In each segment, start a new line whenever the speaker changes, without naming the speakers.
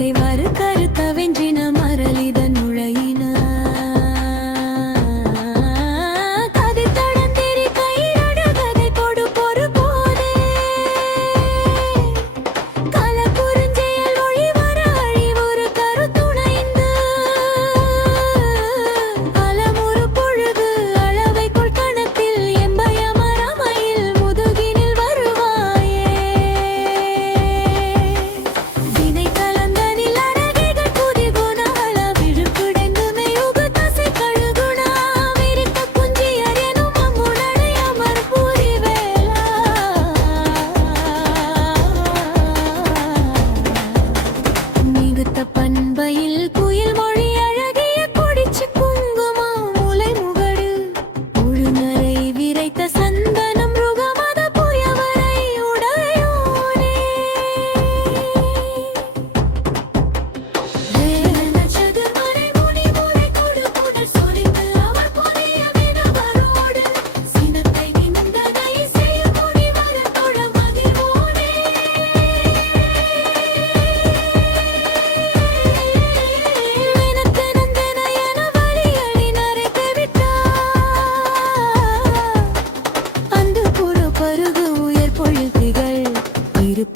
ஆசை வரு.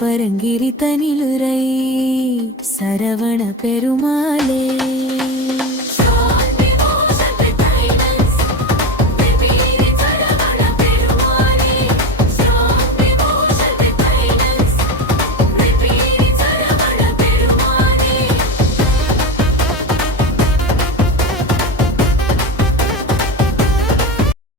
பரங்கிரி தனிலுரை சரவண பெருமாளே.